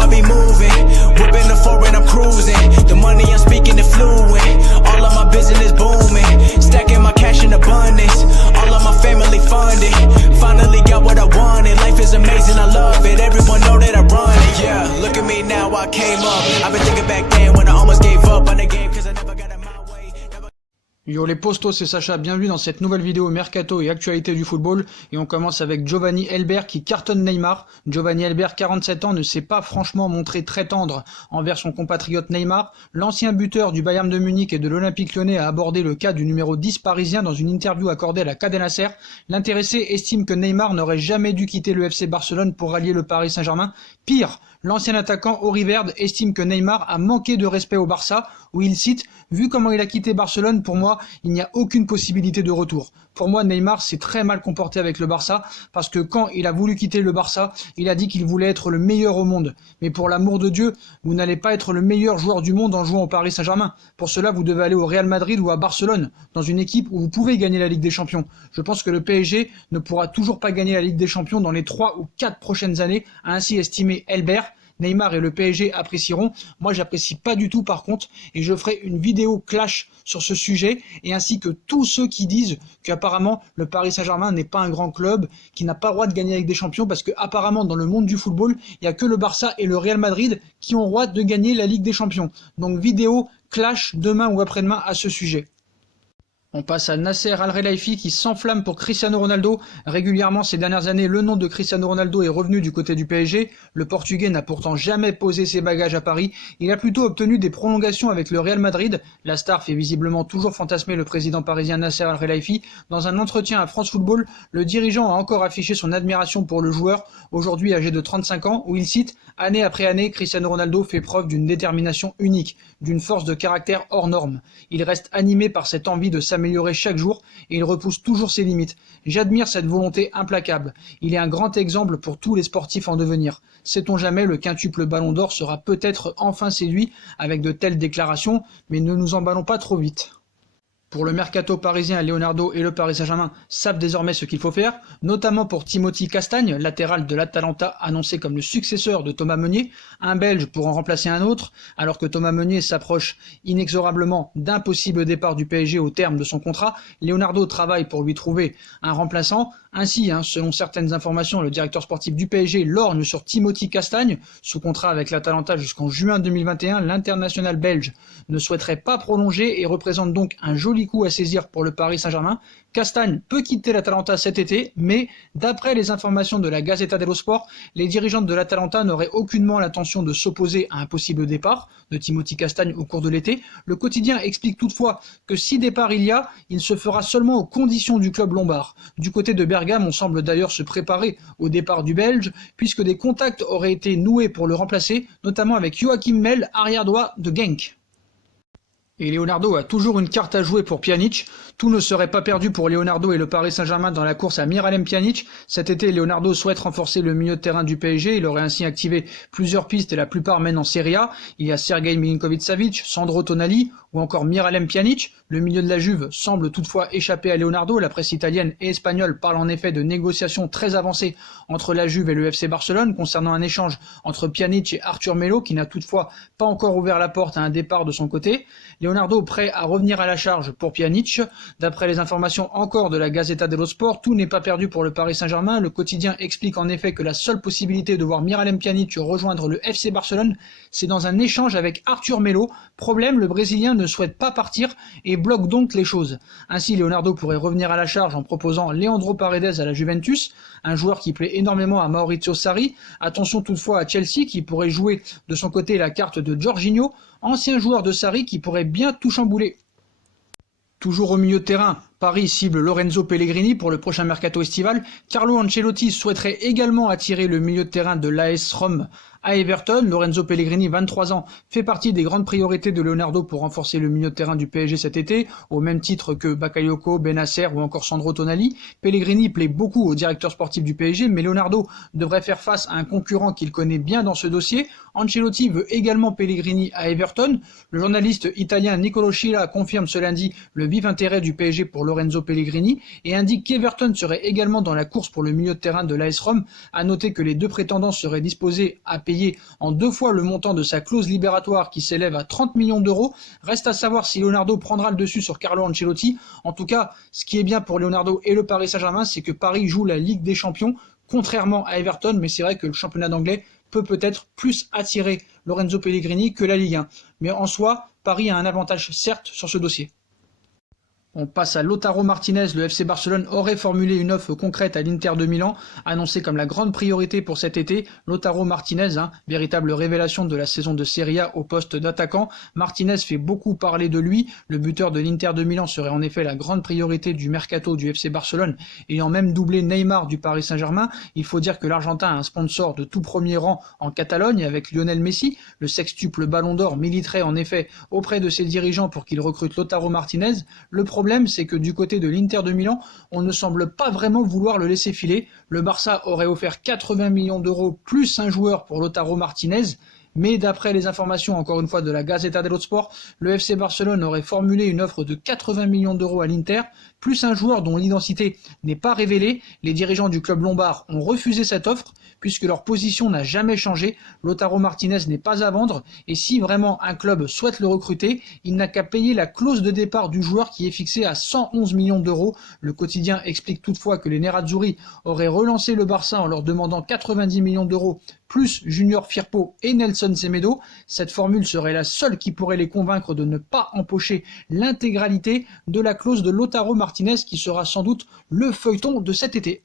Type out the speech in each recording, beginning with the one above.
I be moving. Whipping the foreign, I'm cruising. The money I'm speaking is fluent. All of my business booming. Stacking my cash in abundance. All of my family funded. Finally got what I wanted. Life is amazing, I love it. Everyone know that I run it. Yeah, look at me now, I came up. I've been thinking back then when I almost gave up on the game cause I never got in my way. Yo les postos, c'est Sacha, bienvenue dans cette nouvelle vidéo Mercato et actualité du football. Et on commence avec Giovanni Elber qui cartonne Neymar. Giovanni Elber, 47 ans, ne s'est pas franchement montré très tendre envers son compatriote Neymar. L'ancien buteur du Bayern de Munich et de l'Olympique Lyonnais a abordé le cas du numéro 10 parisien dans une interview accordée à la Cadena Ser. L'intéressé estime que Neymar n'aurait jamais dû quitter le FC Barcelone pour rallier le Paris Saint-Germain. Pire, l'ancien attaquant Uri Verde estime que Neymar a manqué de respect au Barça, où il cite « Vu comment il a quitté Barcelone, pour moi, il n'y a aucune possibilité de retour. Pour moi, Neymar s'est très mal comporté avec le Barça, parce que quand il a voulu quitter le Barça, il a dit qu'il voulait être le meilleur au monde. Mais pour l'amour de Dieu, vous n'allez pas être le meilleur joueur du monde en jouant au Paris Saint-Germain. Pour cela, vous devez aller au Real Madrid ou à Barcelone, dans une équipe où vous pouvez gagner la Ligue des Champions. Je pense que le PSG ne pourra toujours pas gagner la Ligue des Champions dans les 3 ou 4 prochaines années, a ainsi estimé Elber. Neymar et le PSG apprécieront. Moi, j'apprécie pas du tout par contre, et je ferai une vidéo clash sur ce sujet, et ainsi que tous ceux qui disent qu'apparemment le Paris Saint-Germain n'est pas un grand club, qui n'a pas le droit de gagner avec des champions, parce que apparemment dans le monde du football, il y a que le Barça et le Real Madrid qui ont le droit de gagner la Ligue des Champions. Donc vidéo clash demain ou après-demain à ce sujet. On passe à Nasser Al-Khelaifi qui s'enflamme pour Cristiano Ronaldo. Régulièrement ces dernières années, le nom de Cristiano Ronaldo est revenu du côté du PSG. Le Portugais n'a pourtant jamais posé ses bagages à Paris. Il a plutôt obtenu des prolongations avec le Real Madrid. La star fait visiblement toujours fantasmer le président parisien Nasser Al-Khelaifi. Dans un entretien à France Football, le dirigeant a encore affiché son admiration pour le joueur, aujourd'hui âgé de 35 ans, où il cite « Année après année, Cristiano Ronaldo fait preuve d'une détermination unique, d'une force de caractère hors norme. Il reste animé par cette envie de s'améliorer chaque jour et il repousse toujours ses limites. J'admire cette volonté implacable. Il est un grand exemple pour tous les sportifs en devenir. Sait-on jamais, le quintuple Ballon d'Or sera peut-être enfin séduit avec de telles déclarations, mais ne nous emballons pas trop vite. » Pour le mercato parisien, Leonardo et le Paris Saint-Germain savent désormais ce qu'il faut faire, notamment pour Timothy Castagne, latéral de l'Atalanta annoncé comme le successeur de Thomas Meunier, un Belge pour en remplacer un autre, alors que Thomas Meunier s'approche inexorablement d'un possible départ du PSG au terme de son contrat. Leonardo travaille pour lui trouver un remplaçant. Ainsi, selon certaines informations, le directeur sportif du PSG lorgne sur Timothy Castagne. Sous contrat avec l'Atalanta jusqu'en juin 2021, l'international belge ne souhaiterait pas prolonger et représente donc un joli coup à saisir pour le Paris Saint-Germain. Castagne peut quitter l'Atalanta cet été, mais d'après les informations de la Gazzetta dello Sport, les dirigeants de l'Atalanta n'auraient aucunement l'intention de s'opposer à un possible départ de Timothy Castagne au cours de l'été. Le quotidien explique toutefois que si départ il se fera seulement aux conditions du club lombard. Du côté de Bergame, on semble d'ailleurs se préparer au départ du Belge, puisque des contacts auraient été noués pour le remplacer, notamment avec Joachim Mel, arrière droit de Genk. Et Leonardo a toujours une carte à jouer pour Pjanic. Tout ne serait pas perdu pour Leonardo et le Paris Saint-Germain dans la course à Miralem Pjanic. Cet été, Leonardo souhaite renforcer le milieu de terrain du PSG. Il aurait ainsi activé plusieurs pistes et la plupart mènent en Serie A. Il y a Sergej Milinkovic-Savic, Sandro Tonali ou encore Miralem Pjanic. Le milieu de la Juve semble toutefois échapper à Leonardo. La presse italienne et espagnole parle en effet de négociations très avancées entre la Juve et le FC Barcelone concernant un échange entre Pjanic et Arthur Melo qui n'a toutefois pas encore ouvert la porte à un départ de son côté. Leonardo prêt à revenir à la charge pour Pjanic. D'après les informations encore de la Gazzetta dello Sport, tout n'est pas perdu pour le Paris Saint-Germain. Le quotidien explique en effet que la seule possibilité de voir Miralem Pjanic rejoindre le FC Barcelone, c'est dans un échange avec Arthur Melo. Problème, le Brésilien ne souhaite pas partir et bloque donc les choses. Ainsi, Leonardo pourrait revenir à la charge en proposant Leandro Paredes à la Juventus, un joueur qui plaît énormément à Maurizio Sarri. Attention toutefois à Chelsea qui pourrait jouer de son côté la carte de Jorginho, ancien joueur de Sarri qui pourrait bien tout chambouler. Toujours au milieu de terrain, Paris cible Lorenzo Pellegrini pour le prochain mercato estival. Carlo Ancelotti souhaiterait également attirer le milieu de terrain de l'AS Rome à Everton. Lorenzo Pellegrini, 23 ans, fait partie des grandes priorités de Leonardo pour renforcer le milieu de terrain du PSG cet été, au même titre que Bakayoko, Bennacer ou encore Sandro Tonali. Pellegrini plaît beaucoup au directeur sportif du PSG, mais Leonardo devrait faire face à un concurrent qu'il connaît bien dans ce dossier. Ancelotti veut également Pellegrini à Everton. Le journaliste italien Nicolo Scilla confirme ce lundi le vif intérêt du PSG pour Lorenzo Pellegrini et indique qu'Everton serait également dans la course pour le milieu de terrain de l'AS Rome. À noter que les deux prétendants seraient disposés à payer en 2 fois le montant de sa clause libératoire qui s'élève à 30 millions d'euros. Reste à savoir si Leonardo prendra le dessus sur Carlo Ancelotti. En tout cas, ce qui est bien pour Leonardo et le Paris Saint-Germain, c'est que Paris joue la Ligue des Champions, contrairement à Everton, mais c'est vrai que le championnat d'anglais peut-être plus attirer Lorenzo Pellegrini que la Ligue 1. Mais en soi, Paris a un avantage certes sur ce dossier. On passe à Lautaro Martinez. Le FC Barcelone aurait formulé une offre concrète à l'Inter de Milan, annoncée comme la grande priorité pour cet été. Lautaro Martinez, véritable révélation de la saison de Serie A au poste d'attaquant. Martinez fait beaucoup parler de lui. Le buteur de l'Inter de Milan serait en effet la grande priorité du mercato du FC Barcelone, ayant même doublé Neymar du Paris Saint-Germain. Il faut dire que l'Argentin a un sponsor de tout premier rang en Catalogne avec Lionel Messi. Le sextuple Ballon d'Or militerait en effet auprès de ses dirigeants pour qu'il recrute Lautaro Martinez. Le problème, c'est que du côté de l'Inter de Milan, on ne semble pas vraiment vouloir le laisser filer. Le Barça aurait offert 80 millions d'euros plus un joueur pour Lautaro Martinez. Mais d'après les informations, encore une fois, de la Gazzetta dello Sport, le FC Barcelone aurait formulé une offre de 80 millions d'euros à l'Inter, plus un joueur dont l'identité n'est pas révélée. Les dirigeants du club lombard ont refusé cette offre, puisque leur position n'a jamais changé. Lautaro Martinez n'est pas à vendre, et si vraiment un club souhaite le recruter, il n'a qu'à payer la clause de départ du joueur qui est fixée à 111 millions d'euros. Le quotidien explique toutefois que les Nerazzurri auraient relancé le Barça en leur demandant 90 millions d'euros, plus Junior Firpo et Nelson Semedo. Cette formule serait la seule qui pourrait les convaincre de ne pas empocher l'intégralité de la clause de Lautaro Martinez, qui sera sans doute le feuilleton de cet été.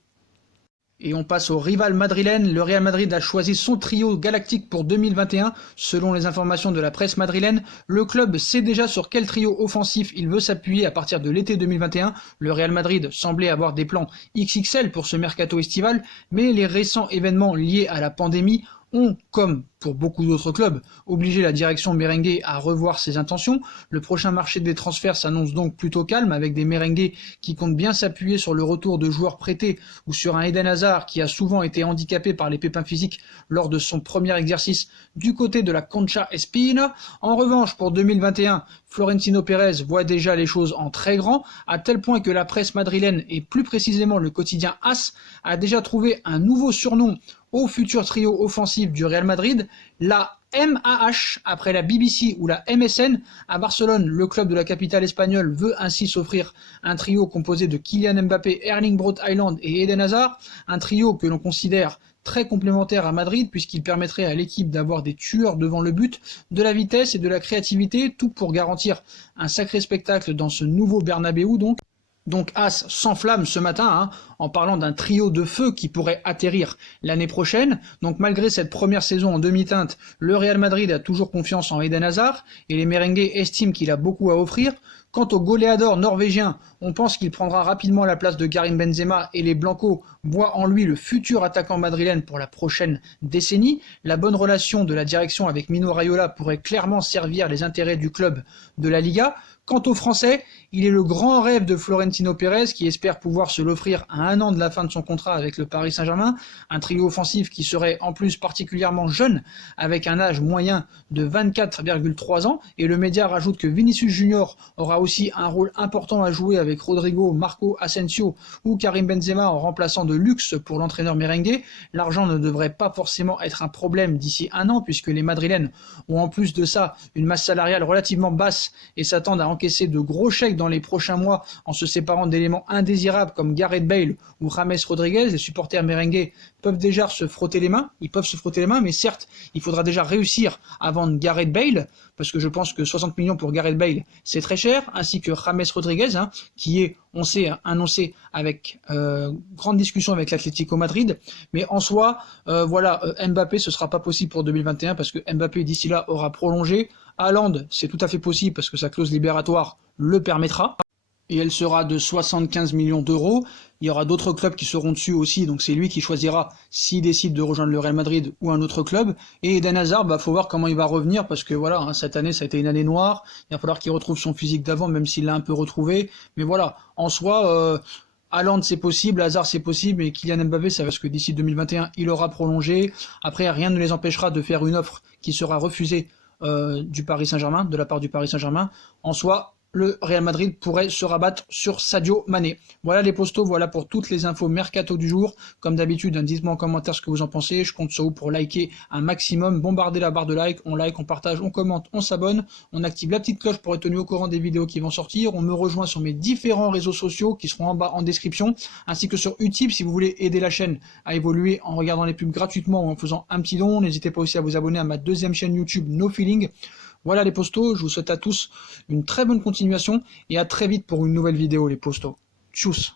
Et on passe au rival madrilène. Le Real Madrid a choisi son trio galactique pour 2021. Selon les informations de la presse madrilène, le club sait déjà sur quel trio offensif il veut s'appuyer à partir de l'été 2021. Le Real Madrid semblait avoir des plans XXL pour ce mercato estival, mais les récents événements liés à la pandémie ont, comme pour beaucoup d'autres clubs, obligé la direction merengue à revoir ses intentions. Le prochain marché des transferts s'annonce donc plutôt calme, avec des merengues qui comptent bien s'appuyer sur le retour de joueurs prêtés ou sur un Eden Hazard qui a souvent été handicapé par les pépins physiques lors de son premier exercice du côté de la Concha Espina. En revanche, pour 2021, Florentino Pérez voit déjà les choses en très grand, à tel point que la presse madrilène, et plus précisément le quotidien AS, a déjà trouvé un nouveau surnom au futur trio offensif du Real Madrid, la MAH, après la BBC ou la MSN. À Barcelone, le club de la capitale espagnole veut ainsi s'offrir un trio composé de Kylian Mbappé, Erling Braut Haaland et Eden Hazard, un trio que l'on considère très complémentaire à Madrid, puisqu'il permettrait à l'équipe d'avoir des tueurs devant le but, de la vitesse et de la créativité, tout pour garantir un sacré spectacle dans ce nouveau Bernabéu donc. Donc As s'enflamme ce matin en parlant d'un trio de feu qui pourrait atterrir l'année prochaine. Donc malgré cette première saison en demi-teinte, le Real Madrid a toujours confiance en Eden Hazard et les merengues estiment qu'il a beaucoup à offrir. Quant au goléador norvégien, on pense qu'il prendra rapidement la place de Karim Benzema et les Blancos voient en lui le futur attaquant madrilène pour la prochaine décennie. La bonne relation de la direction avec Mino Raiola pourrait clairement servir les intérêts du club de la Liga. Quant aux Français, il est le grand rêve de Florentino Pérez qui espère pouvoir se l'offrir à 1 an de la fin de son contrat avec le Paris Saint-Germain, un trio offensif qui serait en plus particulièrement jeune avec un âge moyen de 24,3 ans, et le média rajoute que Vinicius Junior aura aussi un rôle important à jouer avec Rodrigo, Marco Asensio ou Karim Benzema en remplaçant de luxe pour l'entraîneur merengue. L'argent ne devrait pas forcément être un problème d'ici 1 an puisque les Madrilènes ont en plus de ça une masse salariale relativement basse et s'attendent à encaisser de gros chèques dans les prochains mois en se séparant d'éléments indésirables comme Gareth Bale ou James Rodriguez. Les supporters merengues peuvent déjà se frotter les mains, mais certes, il faudra déjà réussir à vendre Gareth Bale, parce que je pense que 60 millions pour Gareth Bale, c'est très cher, ainsi que James Rodriguez, qui est, on sait, annoncé avec grande discussion avec l'Atlético Madrid. Mais en soi, Mbappé, ce sera pas possible pour 2021, parce que Mbappé, d'ici là, aura prolongé. Haaland, c'est tout à fait possible, parce que sa clause libératoire le permettra. Et elle sera de 75 millions d'euros. Il y aura d'autres clubs qui seront dessus aussi, donc c'est lui qui choisira s'il décide de rejoindre le Real Madrid ou un autre club. Et Eden Hazard, faut voir comment il va revenir, parce que voilà, cette année ça a été une année noire, il va falloir qu'il retrouve son physique d'avant, même s'il l'a un peu retrouvé. Mais voilà, en soi, Haaland c'est possible, Hazard c'est possible, et Kylian Mbappé, c'est parce que d'ici 2021 il aura prolongé. Après, rien ne les empêchera de faire une offre qui sera refusée de la part du Paris Saint-Germain. En soi, le Real Madrid pourrait se rabattre sur Sadio Mané. Voilà les postos, voilà pour toutes les infos mercato du jour. Comme d'habitude, dites-moi en commentaire ce que vous en pensez. Je compte sur vous pour liker un maximum, bombarder la barre de like, on partage, on commente, on s'abonne, on active la petite cloche pour être tenu au courant des vidéos qui vont sortir. On me rejoint sur mes différents réseaux sociaux qui seront en bas en description, ainsi que sur Utip si vous voulez aider la chaîne à évoluer en regardant les pubs gratuitement ou en faisant un petit don. N'hésitez pas aussi à vous abonner à ma deuxième chaîne YouTube No Feeling. Voilà les postos, je vous souhaite à tous une très bonne continuation et à très vite pour une nouvelle vidéo les postos. Tchuss.